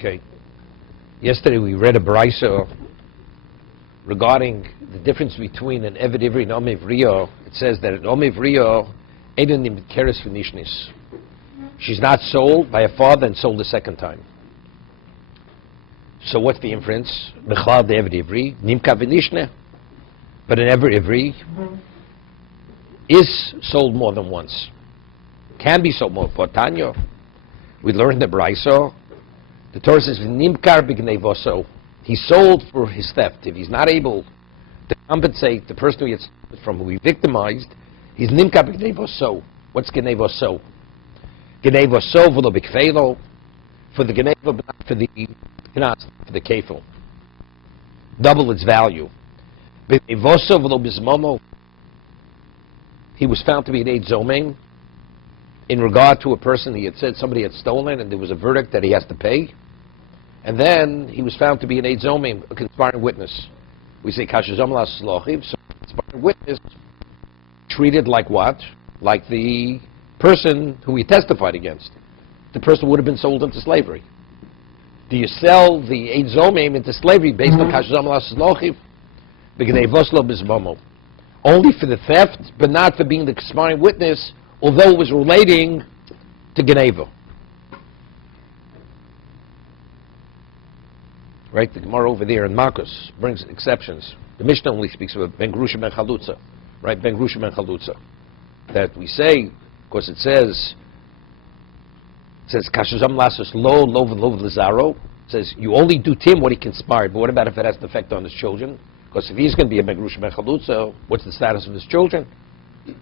Okay. Yesterday we read a brisa regarding the difference between an Eved Ivri and Omev Rio. It says that an Omev Rio, Eden Nimkeres V'Nishnis. She's not sold by a father and sold a second time. So what's the inference? Bechlal the Eved Ivri, Nimka V'Nishne. But an Eved Ivri is sold more than once. Can be sold more. For Tanya, we learned the brisa. The Torah says, "Nimkar b'gneivoso." He's sold for his theft. If he's not able to compensate the person who gets from who he victimized, he's nimkar b'gneivoso. What's gneivoso? Gneivoso v'lo b'kfeilo, for the gneiva, but not for the knas, for the kefil. Double its value. B'gneivoso v'lo b'zmomo. He was found to be an eid zomein in regard to a person he had said somebody had stolen, and there was a verdict that he has to pay. And then he was found to be an eid zomein, a conspiring witness. We say kashazom la'slochiv. So conspiring witness treated like what? Like the person who he testified against. The person would have been sold into slavery. Do you sell the eid zomein into slavery based on kashazom la'slochiv? B'gnevoslo b'zmomo. Only for the theft, but not for being the conspiring witness, although it was relating to Geneva. Right, the Gemara over there in Marcos brings exceptions. The Mishnah only speaks about Ben Grusha Ben Chalutza. Right, Ben Grusha Ben Chalutza. That we say, because it says, Kashazam Lasus Lo Lazaro. It says, you only do to him what he conspired, but what about if it has an effect on his children? Because if he's going to be a Ben Grusha Ben Chalutza, what's the status of his children?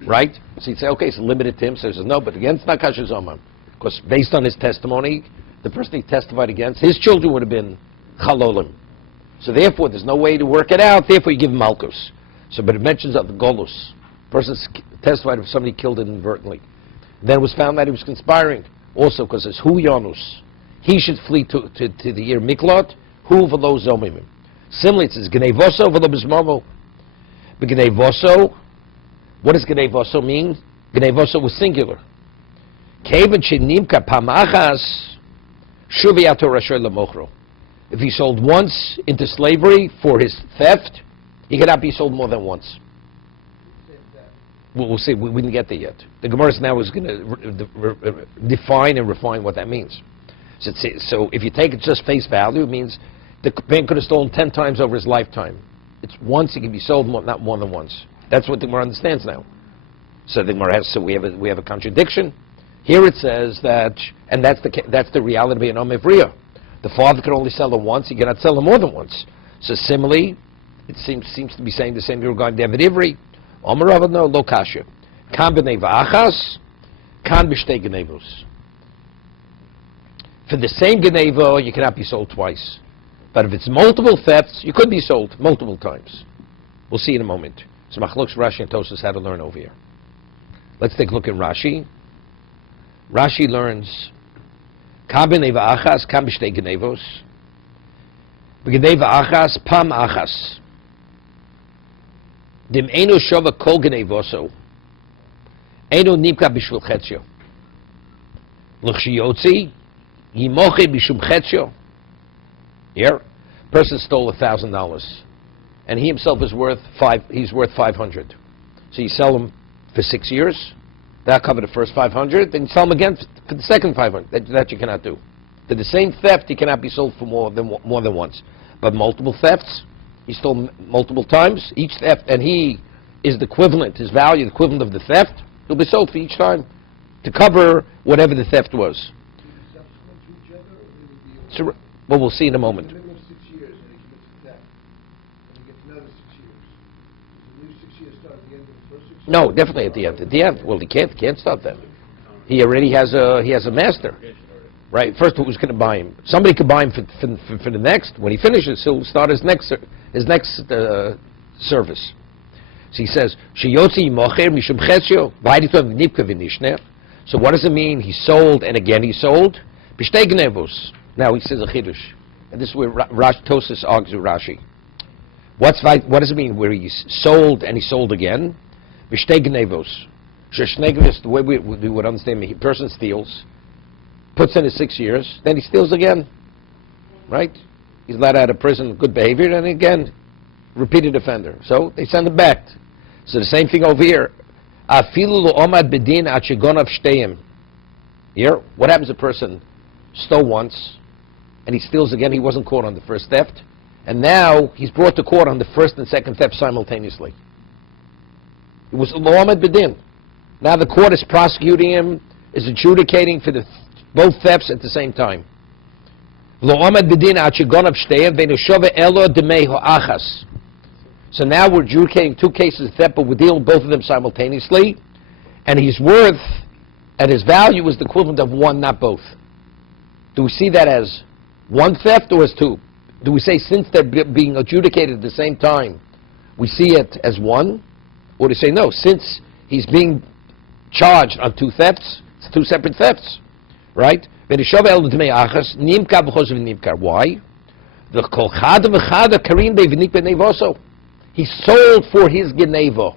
Right? So you'd say, okay, it's limited to him. So he says, no, but again, it's not Kashazam. Because based on his testimony, the person he testified against, his children would have been Chalolim. So therefore, there's no way to work it out. Therefore, you give him Malkus. So, but it mentions of the Golus. Person testified of somebody killed inadvertently. Then it was found that he was conspiring. Also, because it's Hu Yanus. He should flee to the year Miklot. Hu v'lo zomimim. Similarly, it says Gnevoso v'lo bizmomo. But Gnevoso, what does Gnevoso mean? Gnevoso was singular. Kevan shenimka pamachas shuviyato rasher lemochro. If he sold once into slavery for his theft, he cannot be sold more than once. We'll see. We didn't get there yet. The Gemara now is going to define and refine what that means. So if you take it just face value, it means the man could have stolen 10 times over his lifetime. It's once he can be sold, not more than once. That's what the Gemara understands now. So the Gemara has. So we have a contradiction. Here it says that, and that's the reality in Omev Riyah. The father can only sell them once; he cannot sell them more than once. So similarly, it seems to be saying the same regarding David Ivri. Omer Rava no lo kasha. Kan b'nei v'achas, kan b'shtei genevos. For the same geneva, you cannot be sold twice. But if it's multiple thefts, you could be sold multiple times. We'll see in a moment. So Machlokes Rashi and Tosas had to learn over here. Let's take a look at Rashi. Rashi learns Kan b'nei v'achas, kan b'shtei genevos. B'nei v'achas, pam achas. Dim eno shova kol genevoso. Eno nimka b'shvil chetzio. L'chshiyotzi, yimoche b'shum chetzio. Here, person stole $1,000, and he himself is worth he's worth 500. So you sell him for 6 years. That covered the first 500. Then you sell him again for the second 500. That you cannot do. For the same theft, he cannot be sold for more than once. But multiple thefts, he stole multiple times. Each theft, and he is the equivalent, his value, the equivalent of the theft. He'll be sold for each time to cover whatever the theft was. So, well, we'll see in a moment. No, definitely at the end. At the end, well, he can't start then. He already has a master, right? First, who's going to buy him? Somebody could buy him for the next. When he finishes, he'll start his next service. So he says, "Sheyotzi mocher mishum chetzio v'hayditom nipka v'nishner." So what does it mean? He sold and again he sold. B'shtei gnevos. Now he says a chiddush, and this is where Tosas argues with Rashi. What does it mean? Where he sold and he sold again? B'shtei gnevos. Sheshnegvis, the way we would understand, a person steals, puts in his 6 years, then he steals again. right? He's let out of prison, good behavior, and again, repeated offender. So they send him back. So the same thing over here. Here, what happens if a person stole once, and he steals again? He wasn't caught on the first theft, and now he's brought to court on the first and second theft simultaneously. It was Lo'amad B'din. Now the court is prosecuting him, is adjudicating for both thefts at the same time. Lo'amad B'din achigonav shteim ve'nushove elo demei ho'achas. So now we're adjudicating two cases of theft, but we're dealing with both of them simultaneously, and his worth and his value is the equivalent of one, not both. Do we see that as one theft or as two? Do we say since they're being adjudicated at the same time, we see it as one? Or do we say no, since he's being charged on two thefts, it's two separate thefts, right? Why? The kol chada v'chada karim be'v'nik b'neivoso. He sold for his geneva,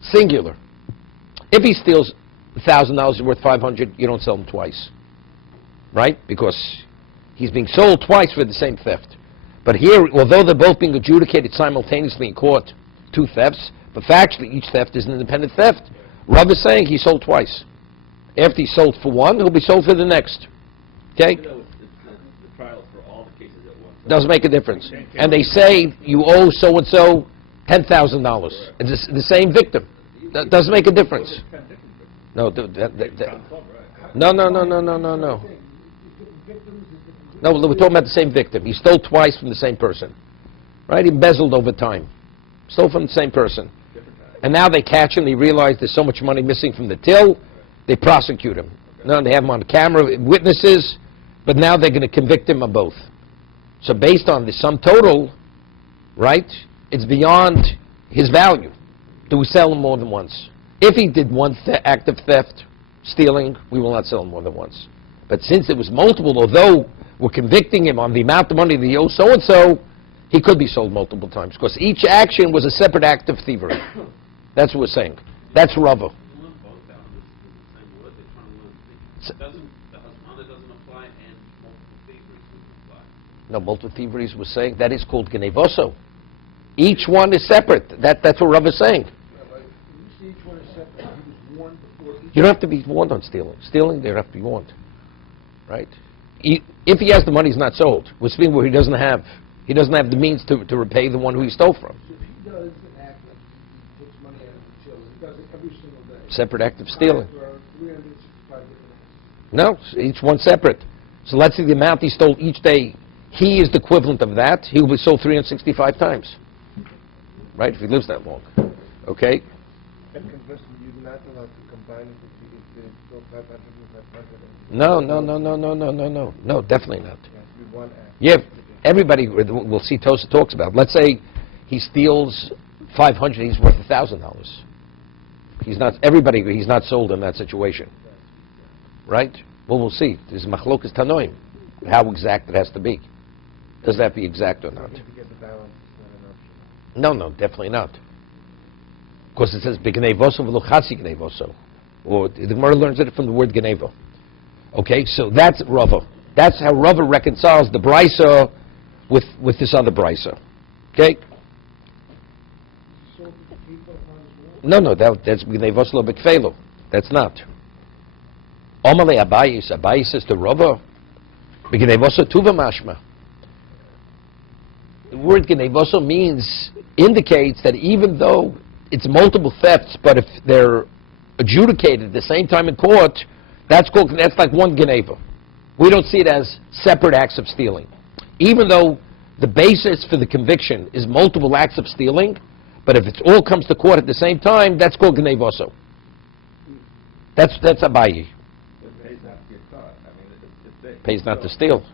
singular. If he steals $1,000 worth $500, you don't sell him twice, right? Because he's being sold twice for the same theft. But here, although they're both being adjudicated simultaneously in court, two thefts, but factually each theft is an independent theft. Rav is saying he sold twice. After he sold for one, he'll be sold for the next. Okay? Even though it's the trial for all the cases at once. Doesn't make a difference. And they say you owe so-and-so $10,000. It's the same victim. That doesn't make a difference. No, no. No, we're talking about the same victim. He stole twice from the same person. Right? He embezzled over time. Stole from the same person. And now they catch him, they realize there's so much money missing from the till, they prosecute him. Now they have him on camera, witnesses, but now they're going to convict him of both. So based on the sum total, right, it's beyond his value. Do we sell him more than once? If he did one act of theft, stealing, we will not sell him more than once. But since it was multiple, although we're convicting him on the amount of money that he owes so-and-so, he could be sold multiple times, because each action was a separate act of thievery. That's what we're saying. That's Rava. The Hasmana doesn't apply and multiple thieveries would apply. No, multiple thieveries was saying that is called genevoso. Each one is separate. That's what Rava is saying. Each one is separate. He was warned before each. You don't have to be warned on stealing. Stealing, they don't have to be warned. Right? If he has the money, he's not sold. We're speaking where he doesn't have the means to repay the one who he stole from. So if he does an act like he takes money out of the till, he does it every single day. Separate act of stealing. There are 365 different acts. No, each one separate. So let's see the amount he stole each day. He is the equivalent of that. He will be sold 365 times. Right? If he lives that long. Okay? And conversely, you're not allowed to combine it if they stole 500 and 500. No, definitely not. It has to be one act. Yeah, everybody, we'll see Tosa talks about. Let's say he steals 500, he's worth $1,000. He's not sold in that situation. Right? Well, we'll see. There's machlokas tanoim. How exact it has to be. Does that be exact or not? To get the balance is not an option. No, definitely not. Because it says, B'gneivoso v'lo chatzi gneivoso. Or the Gemara learns it from the word genevo. Okay, so that's Rava. That's how Rava reconciles the brisa with this other brisa. Okay? So the people on his wall. No, that's B'gneivoso lo b'kfelo. That's not. Omale Abayi says to Rava, B'gneivoso tuva mashma. The word genevoso indicates that even though it's multiple thefts, but if they're adjudicated at the same time in court, that's like one geneva. We don't see it as separate acts of stealing. Even though the basis for the conviction is multiple acts of stealing, but if it all comes to court at the same time, that's called genevoso. That's Abayi. It pays not to get caught. I mean, it's Pays not to steal. If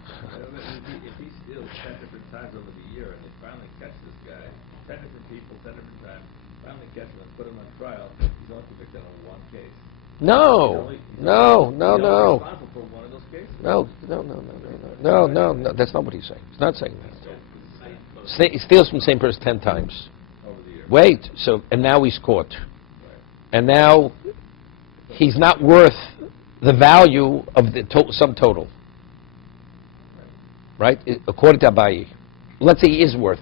he steals 10 different times over the year and they finally catch this guy, 10 different people, 10 different times, finally catch him and put him on trial, he's only convicted on one case. No. He's responsible for one of those cases. No. That's not what he's saying. He's not saying that. He steals from the same person 10 times. Over the year. Wait. And now he's caught. And now he's not worth the value of the sum total. right? According to Abaye. Let's say he is worth.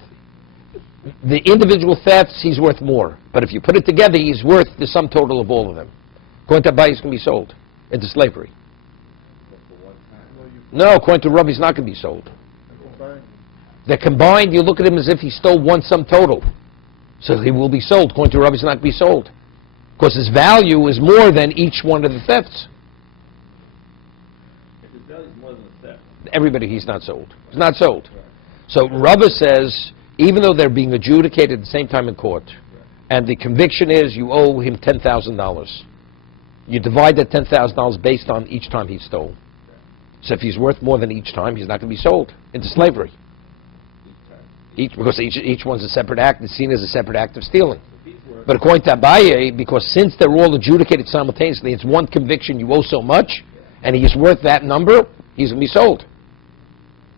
The individual thefts, he's worth more. But if you put it together, he's worth the sum total of all of them. According to Abaye, he's going to be sold into slavery. No, according to Rabbi, he's not going to be sold. They're combined. You look at him as if he stole one sum total. So he will be sold. According to Rabbi, he's not going to be sold. Because his value is more than each one of the thefts. If his value is more than the theft. Everybody, he's not sold. He's not sold. So Rabbi says, even though they're being adjudicated at the same time in court, and the conviction is you owe him $10,000, you divide that $10,000 based on each time he stole. So if he's worth more than each time, he's not going to be sold into slavery. Because each one's a separate act. It's seen as a separate act of stealing. But according to Abaye, because since they're all adjudicated simultaneously, it's one conviction, you owe so much, and he's worth that number, he's going to be sold.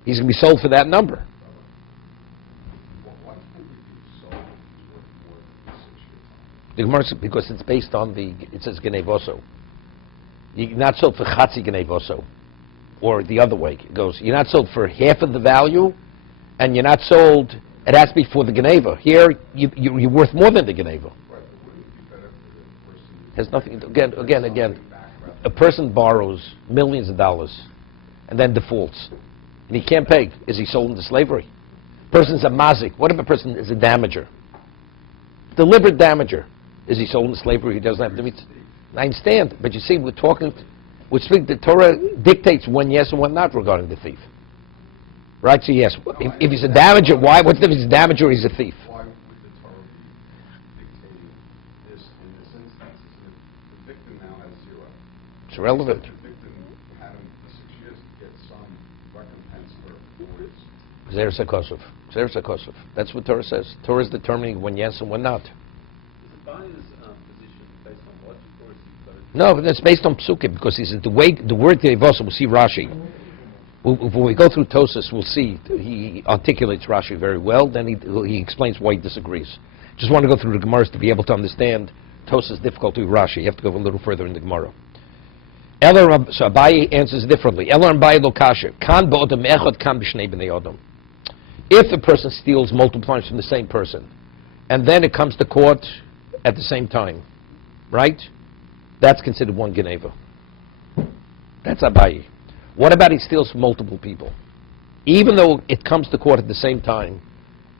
He's going to be sold for that number. The Gemara says because it's based on it says Genevoso. You're not sold for Chatzi Genevoso. Or the other way, it goes, you're not sold for half of the value, and you're not sold, it has to be for the Geneva. Here, you're worth more than the Geneva. Right, but wouldn't it be better for the person... Has nothing, again, a person borrows millions of dollars, and then defaults, and he can't pay. Is he sold into slavery? Person's a mazik. What if a person is a damager? Deliberate damager. Is he sold into slavery? He doesn't have to meet... I understand, but you see, the Torah dictates when yes and when not regarding the thief. Right? So yes, if he's a damager, why? What's the difference? He's a damager or he's a thief? Why would the Torah be dictating this in this instance? The victim now has zero. It's irrelevant. The victim had him for 6 years to get some recompense for his... Zeres HaKosov. Zeres HaKosov. That's what Torah says. Torah is determining when yes and when not. Is the Abaye's position based on logic, or is he... No, but that's based on psukim, because he says the word Genevosa, we'll see Rashi. When we go through Tosas, we'll see he articulates Rashi very well. Then he explains why he disagrees. Just want to go through the Gemaras to be able to understand Tosas' difficulty with Rashi. You have to go a little further in the Gemara. So Abaye answers differently. Elar Abaye lo kasher. Kan ba'odam echad, kan b'shnei b'nei odom. If a person steals multiple times from the same person, and then it comes to court at the same time, right? That's considered one Geneva. That's Abaye. What about he steals from multiple people? Even though it comes to court at the same time,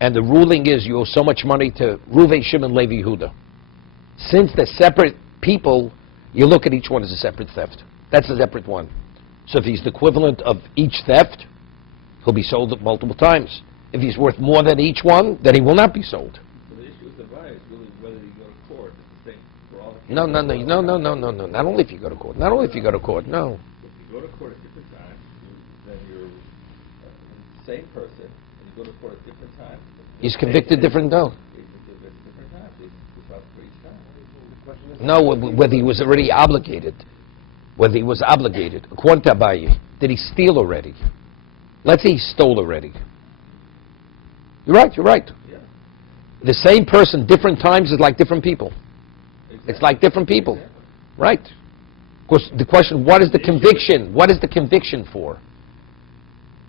and the ruling is you owe so much money to Reuven, Shimon, Levi, Yehuda. Since they're separate people, you look at each one as a separate theft. That's a separate one. So if he's the equivalent of each theft, he'll be sold multiple times. If he's worth more than each one, then he will not be sold. So the issue with the Abaye is really whether you go to court. It's the same for all the No. Not only if you go to court. No. If you go to court at different times, then you're the same person, and you go to court at different times. He's convicted different, no. He's convicted at different times. He's up for each time. No, whether he was already obligated. Whether he was obligated. According to Abaye, did he steal already? Let's say he stole already. You're right. Yeah. The same person, different times, is like different people. Exactly. It's like different people. Exactly. Right. Of course, the question, what is the conviction? What is the conviction for?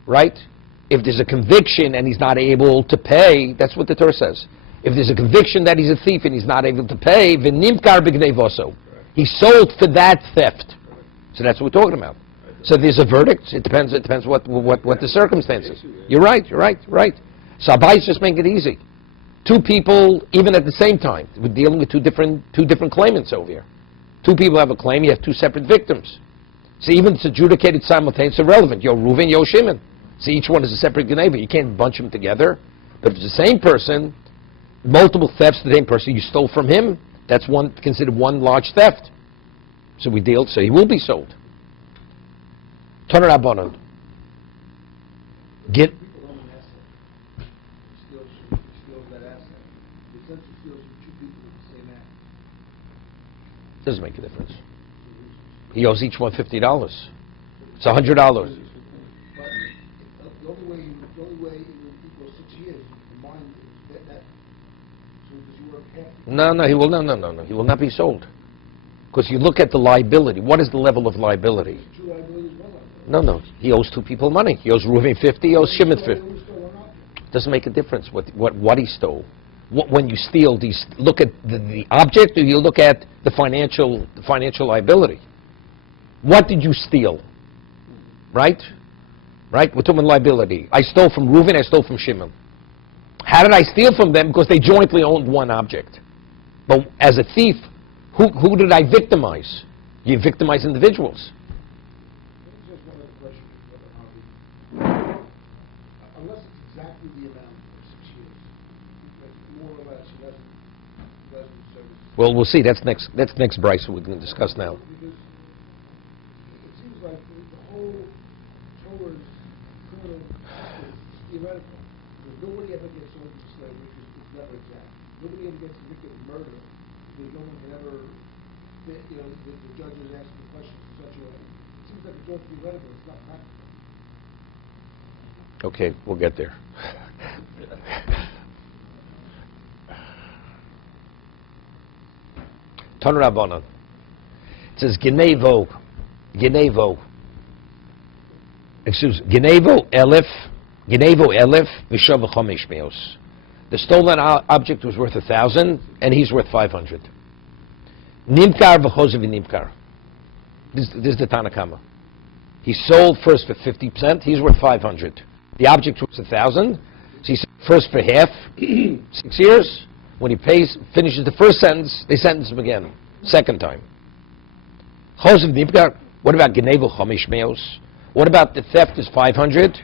Right? If there's a conviction and he's not able to pay, that's what the Torah says. If there's a conviction that he's a thief and he's not able to pay, v'nimkar b'gnevoso. He's sold for that theft. So that's what we're talking about. So there's a verdict. It depends what the circumstances. You're right. So Abaye's just making it easy. Two people, even at the same time, we're dealing with two different claimants over here. Two people have a claim, you have two separate victims. So even if it's adjudicated simultaneously, it's irrelevant. Yo Reuven, yo Shimon. So each one is a separate Geneva. You can't bunch them together. But if it's the same person, multiple thefts, the same person, you stole from him, that's considered one large theft. So so he will be sold. Turn it Rabbanon. Get. People own an asset. He steals that asset. He essentially steals from two people with the same asset. Doesn't make a difference. He owes each one $50. It's $100. But the only way it will equal 6 years, the mind is that. So does he work half? No, he will no. He will not be sold. Because you look at the liability. What is the level of liability? Two liabilities, one liability. No. He owes two people money. He owes Reuven 50, he owes Shimon 50. Doesn't make a difference what he stole. When you steal, do you look at the object, or you look at the financial liability? What did you steal? Right? We're talking liability. I stole from Reuven, I stole from Shimon. How did I steal from them? Because they jointly owned one object. But as a thief, who did I victimize? You victimize individuals. Just one other question, unless it's exactly the amount for 6 years, like more or less, less than service. Well, we'll see. That's next Bryce we're going to discuss now. Because it seems like the whole Torah is criminal is theoretical. Because nobody ever gets sold into slavery because it's never exact. Nobody ever gets convicted of murder because no one can ever, the judges ask the questions in such a way. It seems like it's all theoretical, it's not practical. Okay, we'll get there. Ton Rabbanan. It says Genevo, Elef, V'shav v'chomesh meos. The stolen object was worth 1,000, and he's worth 500. Nimkar v'chozev v'nimkar. This is the Tanakama. He sold first for 50%, he's worth 500. The object was 1,000, so he sold first for half, 6 years. When he finishes the first sentence, they sentence him again, second time. Chozev v'nimkar. What about Genevo chomesh meos? What about the theft is 500?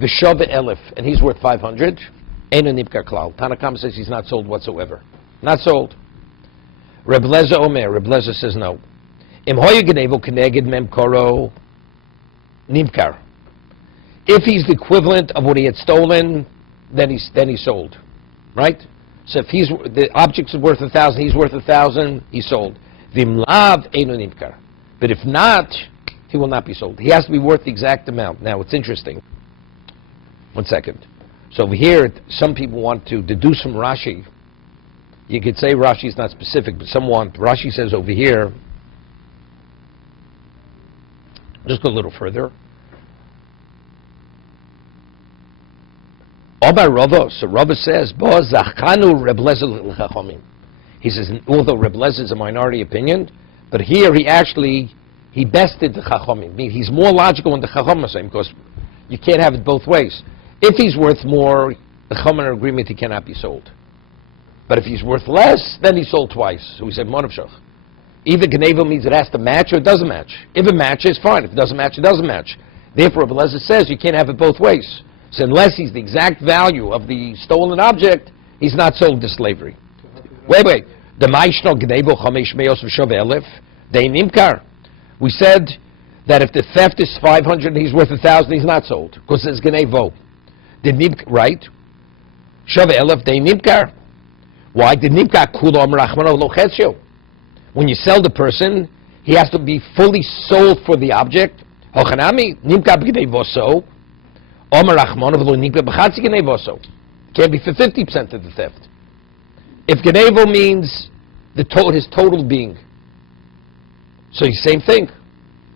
V'shav elef, and he's worth 500. Eino nimkar klal. Tanakam says he's not sold whatsoever. Not sold. Reb Leza Omer. Reb Leza says no. Im hoyu genevo keneged mem koro nimkar. If he's the equivalent of what he had stolen, then he's sold, right? So if the object is worth 1,000, he's worth 1,000, he's sold. Vim lav eino nimkar. But if not, he will not be sold. He has to be worth the exact amount. Now, it's interesting. 1 second. So over here, some people want to deduce from Rashi. You could say Rashi is not specific, but Rashi says over here, just go a little further. Oba Rava, so Rava says, Bo zachanu Reb Lezer l'chachomim. He says, although Reb Lezer is a minority opinion, but here he bested the chachomim. I mean, he's more logical than the chachomim saying, because you can't have it both ways. If he's worth more, the Chomer agreement, he cannot be sold. But if he's worth less, then he's sold twice. So we said Monavshach. Either Genevo means it has to match or it doesn't match. If it matches, fine. If it doesn't match, it doesn't match. Therefore, Rabbi Lezer says you can't have it both ways. So unless he's the exact value of the stolen object, he's not sold to slavery. Wait. The Maishno Genevo Chomesh Meos V'Shov Elef, Dei Nimkar. We said that if the theft is 500 and he's worth 1,000, he's not sold. Because it's Genevo. The Nimkar, right? Shove Elef Dei Nimkar. Why? The Nimkar Kulom Rachmano Lo Chetzio. When you sell the person, he has to be fully sold for the object. Hochanami Nimkar B'Genevoso. Omer Rachmano Lo Nimkar B'Chatzi Genevoso. Can't be for 50% of the theft. If Genevo means his total being. So the same thing.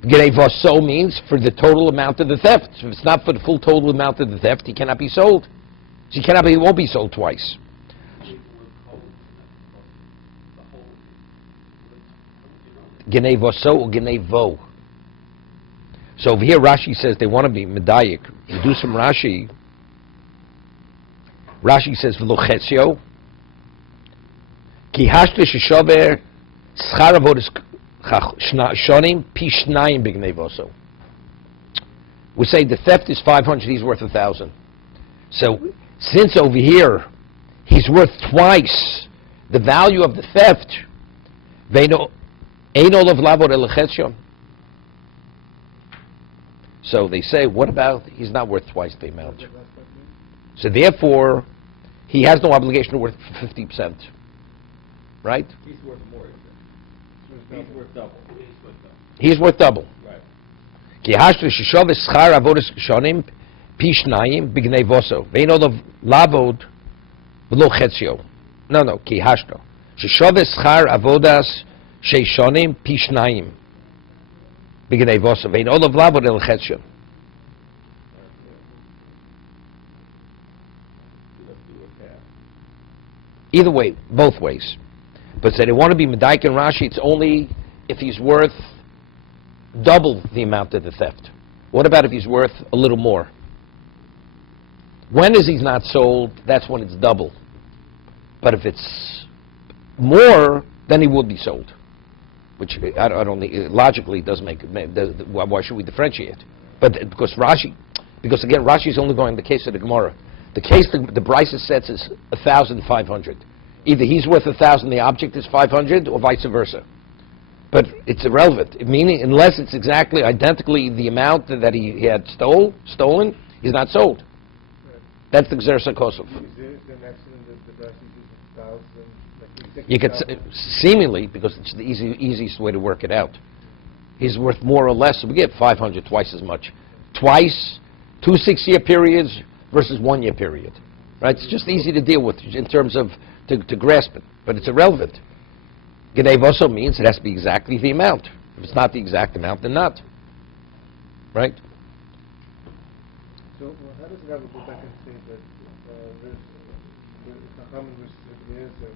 Genevoso means for the total amount of the theft. If it's not for the full total amount of the theft, he cannot be sold. So he won't be sold twice. Genevoso or Genevo. So over here Rashi says they want to be medayik. You do some Rashi. Rashi says v'lo chetzio. Ki hashte sheshover schar avodas shonim pi shnayim b'gnevoso. We say the theft is 500, he's worth 1,000. So since over here he's worth twice the value of the theft, veino ein olav lavod elachetzion. So they say, what about he's not worth twice the amount? So therefore, he has no obligation to worth 50%. Right? He's worth more, isn't he? He's worth double. He's worth double. Right. Ki hashtu sheshov schar avodas shonim pi shnayim b'gnevoso vein olav lavod v'lo chetzio. No. Ki hashtu sheshov schar avodas sheishonim pi shnayim B'gnei vosa vein olav lavod el chetshon. Either way, both ways. But say they want to be Medaik and Rashi, it's only if he's worth double the amount of the theft. What about if he's worth a little more? When is he not sold? That's when it's double. But if it's more, then he will be sold. Which I don't think, logically doesn't make, why should we differentiate? But because again, Rashi is only going the case of the Gemara. The case the Brisa sets is 1,500. Either he's worth 1,000, the object is 500, or vice versa. But it's irrelevant. Meaning, unless it's exactly identically the amount that he had stolen, he's not sold. Right. That's the Gzer Sakosov. Is there an accident that the Brisa uses 1,000? Like You could seemingly, because it's the easiest way to work it out. He's worth more or less. So we get 500, twice as much. Twice, 2 6-year periods versus 1 year period. Right? It's just easy to deal with in terms of to grasp it, but it's irrelevant. Gedev also means it has to be exactly the amount. If it's not the exact amount, then not. Right? So how does Rabbi go back and say that the Chachamim versus the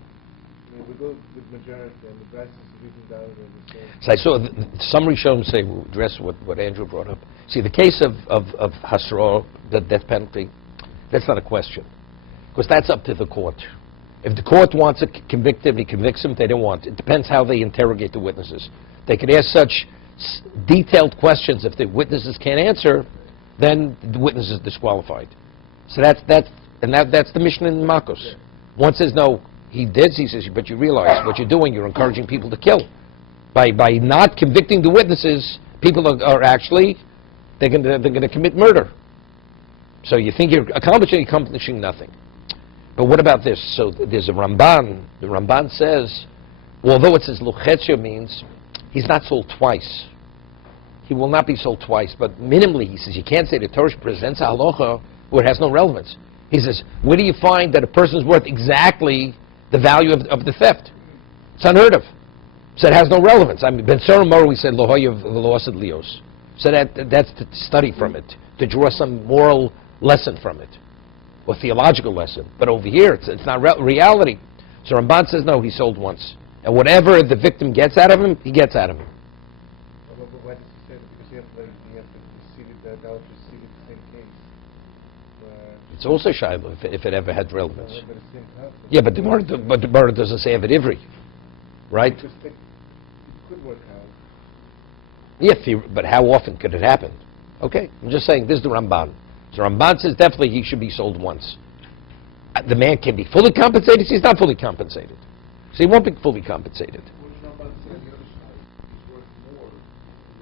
we go with majority and the Brisa is written down in the same. So I saw some Rishonim say, we'll address what Andrew brought up. See, the case of Hasra, the death penalty, that's not a question. Because that's up to the court. If the court wants to convict him, he convicts him. If they don't want it. It depends how they interrogate the witnesses. They could ask such detailed questions. If the witnesses can't answer, then the witness is disqualified. So that's the mission in Makos. One says, no, he did. He says, but you realize what you're doing, you're encouraging people to kill. By not convicting the witnesses, people are actually, they're going to commit murder. So you think you're accomplishing nothing. But what about this? So there's a Ramban. The Ramban says, although it says Luchetio means he's not sold twice. He will not be sold twice. But minimally, he says, you can't say the Torah presents a halacha where it has no relevance. He says, where do you find that a person is worth exactly the value of the theft? It's unheard of. So it has no relevance. I mean, Ben Soromor, we said Lohoyev Velosad Leos. So that's to study from it, to draw some moral lesson from it, or theological lesson. But over here, it's not reality. So Ramban says, no, he sold once. And whatever the victim gets out of him, he gets out of him. But why does he say that? Because you have to see it, the adulterous see it the same case. It's also shayla if it ever had relevance. But the same person. Yeah, but the Gemara doesn't say Eved Ivri, right? Because it could work out. Yeah, but how often could it happen? Okay, I'm just saying, this is the Ramban. So Ramban says definitely he should be sold once. The man can be fully compensated, so he's not fully compensated. So he won't be fully compensated.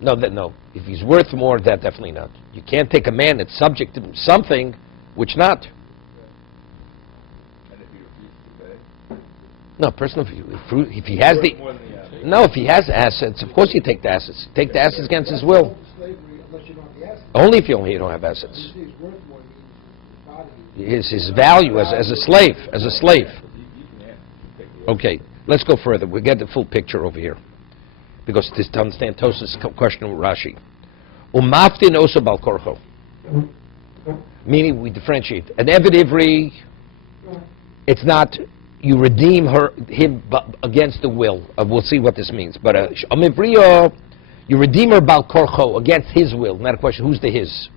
No. If he's worth more, that definitely not. You can't take a man that's subject to something which not. And if he refuses to pay? No, personal. If he has the... More than the asset. No, if he has assets, of course you take the assets. Take the assets against his will. Slavery, unless you don't have the assets. Only if you don't have assets. He's worth more than his body. His value as a slave. As a slave. You can ask. You take the Okay, let's go further. We'll get the full picture over here. Because this to understand Tos's question with Rashi. Umaftin osa bal korcho. Meaning we differentiate. An Eved Ivri, it's not you redeem him against the will. We'll see what this means. But Amivriya, you redeem her bal korcho against his will. Not a question, who's the his?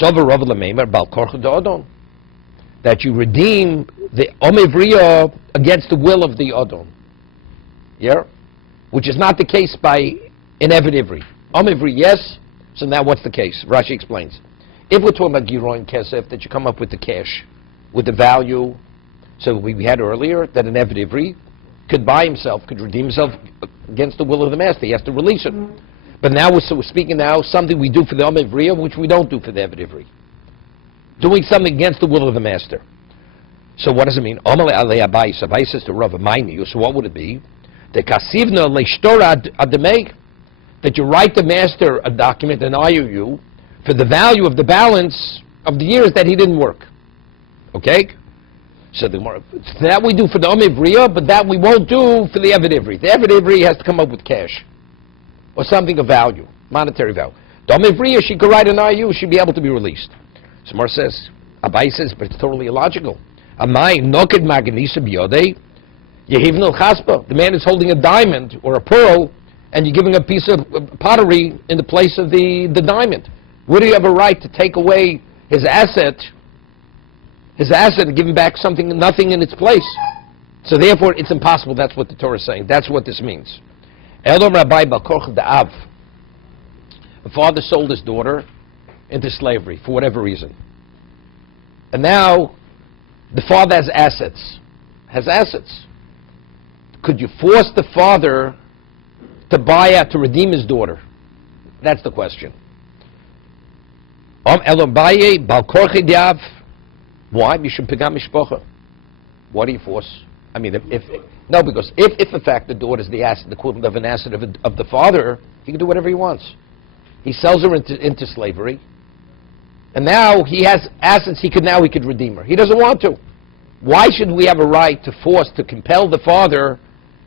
Sover Rav Lamemer bal korcho da'odon. That you redeem the Amivriya against the will of the Odon. Yeah? Which is not the case by an Eved Ivri. Amivri, yes. So now what's the case? Rashi explains. If we're talking about Giroin Kesef, that you come up with the cash, with the value. So we had earlier that an Eved Ivri could buy himself, could redeem himself against the will of the master. He has to release it. But now we're speaking now something we do for the Amivriya, which we don't do for the Eved Ivri. Doing something against the will of the master. So what does it mean? Abai says to Rav Amaini, so what would it be? The kasivna leishtora ademei, that you write the master a document, an IOU, for the value of the balance of the years that he didn't work. Okay? So that we do for the Amivriya, but that we won't do for the Eved Ivri. The Eved Ivri has to come up with cash, or something of value. monetary value. Domivriya, she could write an IU, she'd be able to be released. So Mar says, Abai says, but it's totally illogical. Amai noked magnisa biyodei, yehivnul chaspa. The man is holding a diamond or a pearl, and you're giving a piece of pottery in the place of the diamond. Would he have a right to take away his asset and give him back nothing in its place? So therefore, it's impossible. That's what the Torah is saying. That's what this means. Eldom Rabbi Balkorch Da'av. The father sold his daughter into slavery for whatever reason. And now, the father has assets. Could you force the father to buy out, to redeem his daughter? That's the question. Why? Why do you force? I mean, because if in fact the daughter is the asset, the equivalent of an asset of the father, he can do whatever he wants. He sells her into slavery, and now he has assets. He could redeem her. He doesn't want to. Why should we have a right to compel the father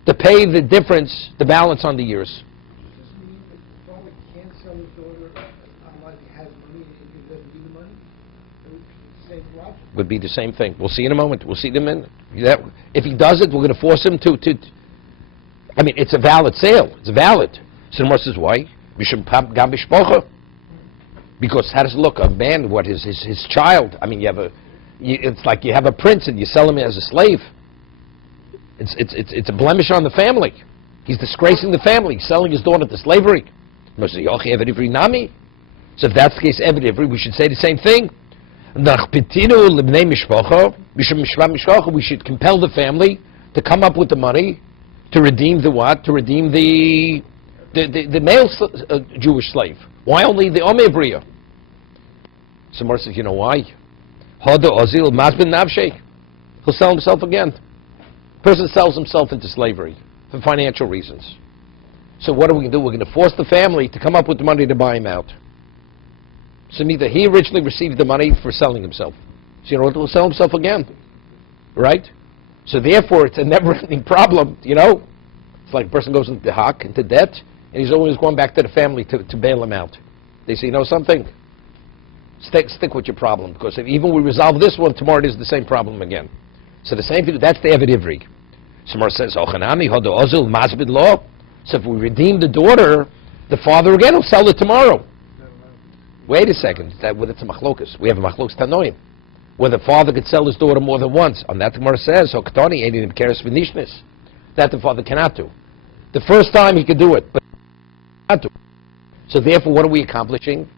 to pay the difference, the balance on the years? Does this mean that the father can't sell his daughter unless he has money and he doesn't need the money? It's the same logic. Would be the same thing. We'll see in a moment. If he does it, we're going to force him to. I mean, it's a valid sale. It's valid. So the Gemara says, why? Because how does it look? A man, his child? I mean, it's like you have a prince and you sell him as a slave. It's a blemish on the family. He's disgracing the family. He's selling his daughter to slavery. So if that's the case, we should say the same thing. We should compel the family to come up with the money to redeem the what? To redeem the male Jewish slave. Why only the Omevriya? So Mar says, you know why? He'll sell himself again. Person sells himself into slavery for financial reasons. So what are we going to do? We're going to force the family to come up with the money to buy him out. So neither he originally received the money for selling himself. So you know what? He'll sell himself again. Right? So therefore, it's a never-ending problem, It's like a person goes into debt, and he's always going back to the family to bail him out. They say, you know something? Stick with your problem, because if even we resolve this one, tomorrow it is the same problem again. So the same thing, that's the Eved Ivri. Somewhere says, law. So if we redeem the daughter, the father again will sell it tomorrow. Wait a second, it's a machlokas. We have a machlokas tanoim, where the father could sell his daughter more than once. On that, the Gemara says, that the father cannot do. The first time he could do it, but not do. So therefore, what are we accomplishing?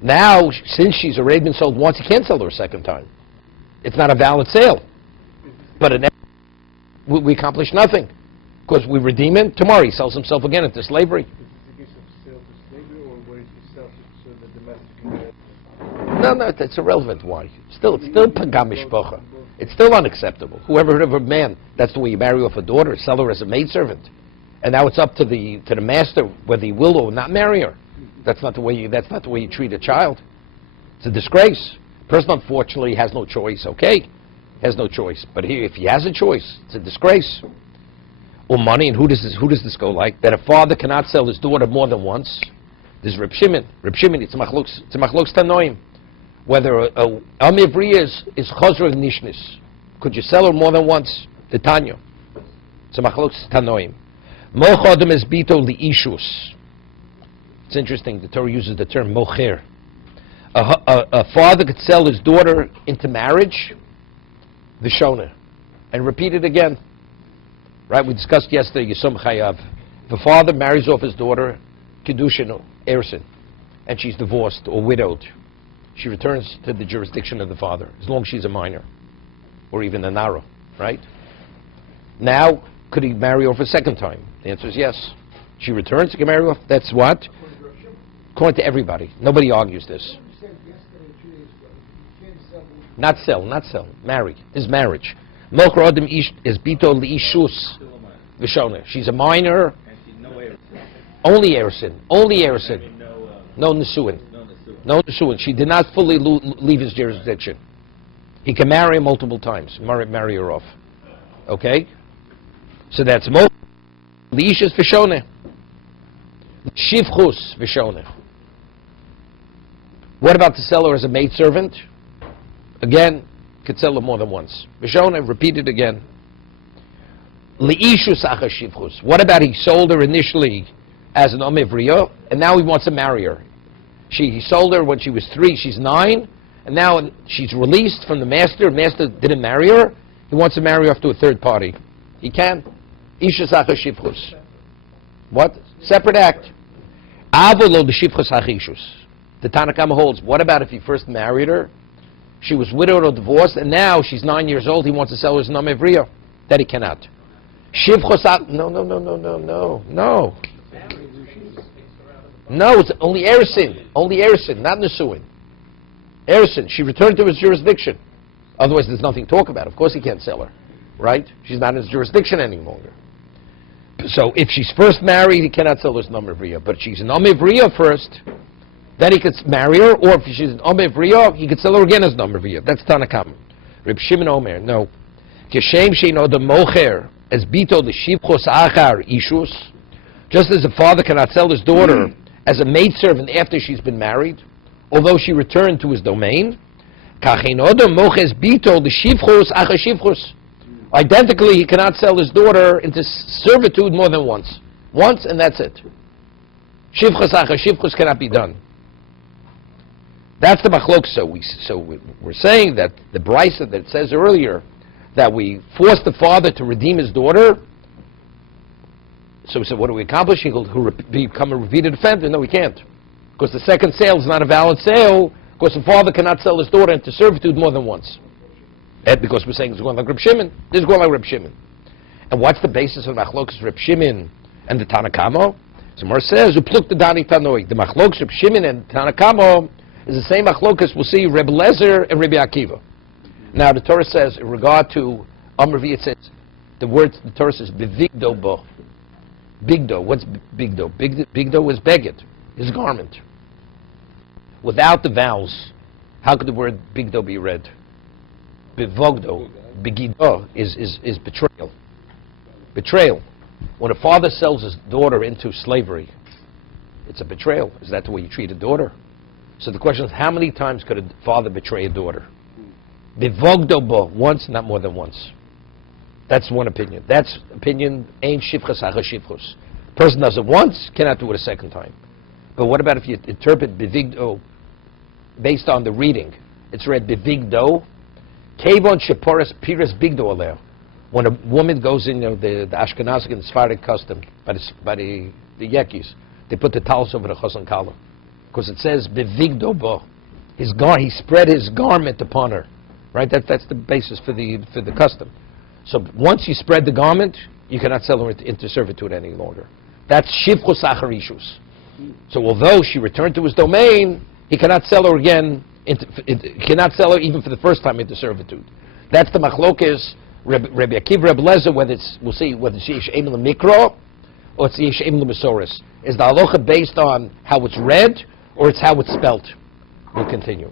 Now, since she's already been sold once, he can't sell her a second time. It's not a valid sale. But we accomplish nothing, because we redeem him. Tomorrow he sells himself again into slavery. Is it the case of sale to slavery, or what if he sells it to the domestic? No, that's irrelevant. Why? It's still pagam mishpacha. It's still unacceptable. Whoever heard of a man, that's the way you marry off a daughter, sell her as a maidservant. And now it's up to the master whether he will or not marry her. That's not the way you treat a child. It's a disgrace. The person unfortunately has no choice, has no choice. But if he has a choice, it's a disgrace. Or money, and who does this go like? That a father cannot sell his daughter more than once. This is Reb Shimon, it's a machloks tanoim. Whether a Amivriya is chosra nishnis. Could you sell her more than once? The Tanya. It's a machloks tanoim. Mochodem es bito liishus. It's interesting, the Torah uses the term mocher. A father could sell his daughter into marriage, vishona, and repeat it again. Right? We discussed yesterday, Yisum Chayav. The father marries off his daughter, kiddushin, ersin, and she's divorced or widowed. She returns to the jurisdiction of the father, as long as she's a minor, or even a nara, right? Now, could he marry off a second time? The answer is yes. She returns, he can marry off. That's what? According to everybody. Nobody argues this. Not sell. Marry. This is marriage. Mocher Adam is bito liishus v'shona. She's a minor. Only ersin. No nesuin. No nesuin. She did not fully leave his jurisdiction. He can marry her multiple times. Marry her off. Okay? So that's Liishas v'shoneh. Shivchus v'shoneh. What about to sell her as a maidservant? Again, could sell her more than once. V'shoneh, repeat it again. Liishus achar shivchus. What about he sold her initially as an omivriya, and now he wants to marry her? He sold her when she was 3, she's 9, and now she's released from the master. Master didn't marry her. He wants to marry her off to a third party. He can. Ishus achar shivchus. What? Separate act. Avolo the shivchus hachishus. The Tanna Kama holds, what about if he first married her, she was widowed or divorced, and now she's 9 years old, he wants to sell her as an omivriya? That he cannot. Shivchus no. No, it's only Erisin, not Nesuin. Erisin, she returned to his jurisdiction. Otherwise, there's nothing to talk about. Of course he can't sell her, right? She's not in his jurisdiction any longer. So if she's first married, he cannot sell her as an omivriya. But if she's an omivriya first, then he could marry her, or if she's an omivriya, he could sell her again as an omivriya. That's Tanna Kama. Reb Shimon Omer, no. Keshem sheino the mocher as bito the shivchos achar ishus. Just as a father cannot sell his daughter as a maidservant after she's been married, although she returned to his domain, identically, he cannot sell his daughter into servitude more than once. Once, and that's it. Shivchus achar shivchus cannot be done. That's the machlok. So we're saying that the brisa that says earlier that we force the father to redeem his daughter. So we said, what do we accomplish? He'll become a repeated offender. No, we can't. Because the second sale is not a valid sale, because the father cannot sell his daughter into servitude more than once. And because we're saying it's going like Reb Shimon. This is going like Reb Shimon. And what's the basis of the machlokas Reb Shimon and the Tanna Kama? So Gemara says, Upluk the Dani Tanoi. The machlokas Reb Shimon and Tanna Kama is the same machlokas we'll see Reb Lezer and Rabbi Akiva. Now the Torah says, in regard to Amravi, it says, the Torah says, Bevigdo bo. Bigdo. What's bigdo? Bigdo is beged, his garment. Without the vowels, how could the word bigdo be read? Bevogdo, begido is betrayal. Betrayal. When a father sells his daughter into slavery, it's a betrayal. Is that the way you treat a daughter? So the question is, how many times could a father betray a daughter? Bevogdo bo, once, not more than once. That's one opinion. That's opinion, ain't shivchus achar shivchus. Person does it once, cannot do it a second time. But what about if you interpret bevigdo based on the reading? It's read bevigdo, kevon sheporas piras bigdo aleh. When a woman goes in, the Ashkenazic and Sephardic custom, by the Yekis, they put the talis over the chosan kala. Because it says bevigdo bo. He spread his garment upon her. Right? That's the basis for the custom. So once you spread the garment, you cannot sell her into servitude any longer. That's shivchus achar ishus. So although she returned to his domain, he cannot sell her again. Cannot sell her even for the first time into servitude. That's the machlokes Rabbi Akiva, Reb Lezer, we'll see whether it's yesh eim lemikro or it's yesh eim lemesoris. Is the halacha based on how it's read or it's how it's spelt? We'll continue.